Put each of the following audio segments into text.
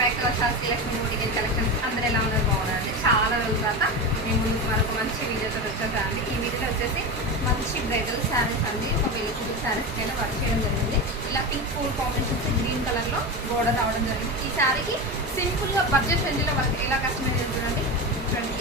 Back to Shastri Lakshmi boutique collections. అందరూ ఎలా ఉన్నారు? బాగున్నారండి. చాలా రోజుల తర్వాత మేము ముందుకు మరొక మంచి వీడియోతో వచ్చేసానండి. ఈ వీడియోలో వచ్చేసి మంచి బ్రైడల్ శారీస్ అండి. ఒక పెళ్లి కూతురు శారీస్ పైన వర్క్ చేయడం జరిగింది. ఇలా పింక్ ఫుల్ కాంబినేషన్స్ గ్రీన్ కలర్లో బోర్డర్ రావడం జరిగింది. ఈ శారీకి సింపుల్గా బడ్జెట్ ఫ్రెండ్లీలో వర్క్ ఎలా కస్టమైజ్ ఉంటుందండి.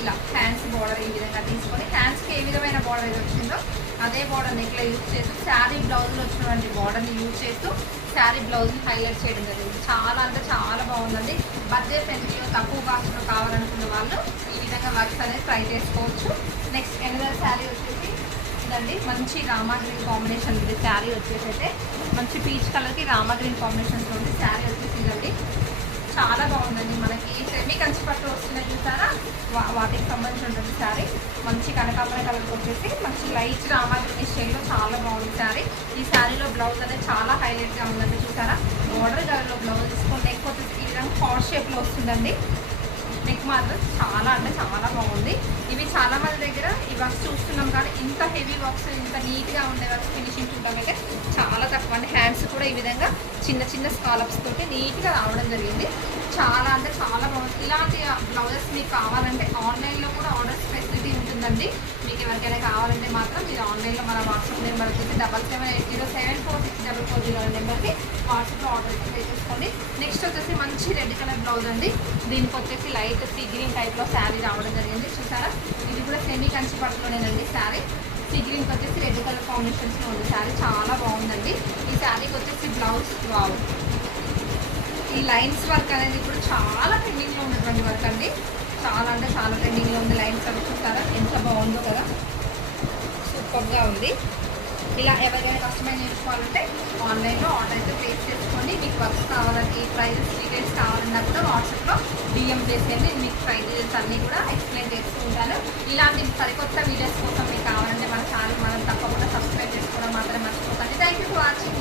ఇలా హ్యాండ్స్ బోర్డర్ ఈ విధంగా తీసుకొని హ్యాండ్స్కి ఏ విధమైన బోర్డర్ అయితే వచ్చిందో అదే బోర్డర్ నెక్లో యూజ్ చేస్తూ శారీ బ్లౌజ్లో వచ్చినటువంటి బోర్డర్ని యూజ్ చేస్తూ శారీ బ్లౌజ్ని హైలైట్ చేయడం జరిగింది. చాలా అంటే చాలా బాగుందండి. బడ్జెట్ ఫ్రెండ్లీలో తక్కువ కాస్ట్లో కావాలనుకున్న వాళ్ళు ఈ విధంగా వర్క్స్ అనేది ట్రై చేసుకోవచ్చు. నెక్స్ట్ ఎనదర్ శారీ వచ్చేసి ఇదండి. మంచి రామా గ్రీన్ కాంబినేషన్ ఉంది. శారీ వచ్చేసి అయితే మంచి పీచ్ కలర్కి రామా గ్రీన్ కాంబినేషన్స్లో ఉంది. శారీ వచ్చేసి ఇదండి. చాలా బాగుందండి. మనకి సెమీ కంచి పట్టు వస్తున్నాయి చూసారా, వాటికి సంబంధించినటువంటి శారీ. మంచి కనకాంబర కలర్కి వచ్చేసి మంచి లైట్ రామా గ్రీన్ షేడ్లో చాలా బాగుంది శారీ. ఈ శారీలో బ్లౌజ్ అనేది చాలా హైలైట్గా ఉందండి. చూసారా, బోర్డర్ కలర్లో బ్లౌజ్ తీసుకొని నెక్ వచ్చేసి ఈ విధంగా హాట్ షేప్లో వస్తుందండి. నెక్ మాత్రం చాలా అంటే చాలా బాగుంది. ఇవి చాలా మంది దగ్గర ఈ వర్క్స్ చూస్తున్నాం కానీ ఇంత హెవీ వర్క్స్, ఇంత నీట్గా ఉండే వర్క్స్ ఫినిషింగ్ చూడడం అయితే చాలా తక్కువ అండి. హ్యాండ్స్ కూడా ఈ విధంగా చిన్న చిన్న స్కాలప్స్ తోటి నీట్గా రావడం జరిగింది. చాలా అంటే చాలా బాగుంది. ఇలాంటి బ్లౌజెస్ మీకు కావాలంటే ఆన్లైన్లో కూడా ఆర్డర్స్ ఫెసిలిటీ ఉంటుందండి. మీకు ఎవరికైనా కావాలంటే మాత్రం మీరు ఆన్లైన్లో మన వాట్సాప్ నెంబర్ వచ్చేసి 7780744644 నెంబర్కి వాట్సాప్లో ఆర్డర్ చేసుకోండి. నెక్స్ట్ వచ్చేసి మంచి రెడ్ కలర్ బ్లౌజ్ అండి. దీనికి వచ్చేసి లైట్ సీ గ్రీన్ టైప్లో శారీ రావడం జరిగింది. చూసారా, ఇది కూడా సెమీ కంచి పట్టులోనేనండి శారీ. సీ గ్రీన్కి వచ్చేసి రెడ్ కలర్ కాంబినేషన్స్లో ఉంది శారీ. చాలా బాగుందండి. ఈ శారీకి వచ్చేసి బ్లౌజ్ వావ్. ఈ లైన్స్ వర్క్ అనేది ఇప్పుడు చాలా ట్రెండింగ్లో ఉన్నటువంటి వర్క్ అండి. చాలా అంటే చాలా ట్రెండింగ్లో ఉంది. లైన్స్ అవి చూసారా ఎంత బాగుందో కదా, సూపర్గా ఉంది. ఇలా ఎవరికైనా కస్టమైజ్ చేసుకోవాలంటే ఆన్లైన్లో ఆర్డర్ అయితే ప్లేస్ చేసుకోండి. మీకు వర్క్స్ కావాలంటే ప్రైజెస్ డీటెయిల్స్ కావాలన్నా కూడా వాట్సాప్లో డిఎం చేసేయండి. మీకు ప్రైస్ డీటెయిల్స్ అన్నీ కూడా ఎక్స్ప్లెయిన్ చేస్తూ ఉంటాను. ఇలాంటి సరికొత్త వీడియోస్ కోసం మీకు కావాలంటే మన ఛానల్ మనం తప్పకుండా సబ్స్క్రైబ్ చేసుకోవడం మాత్రం మర్చిపోకండి. Thank you for watching.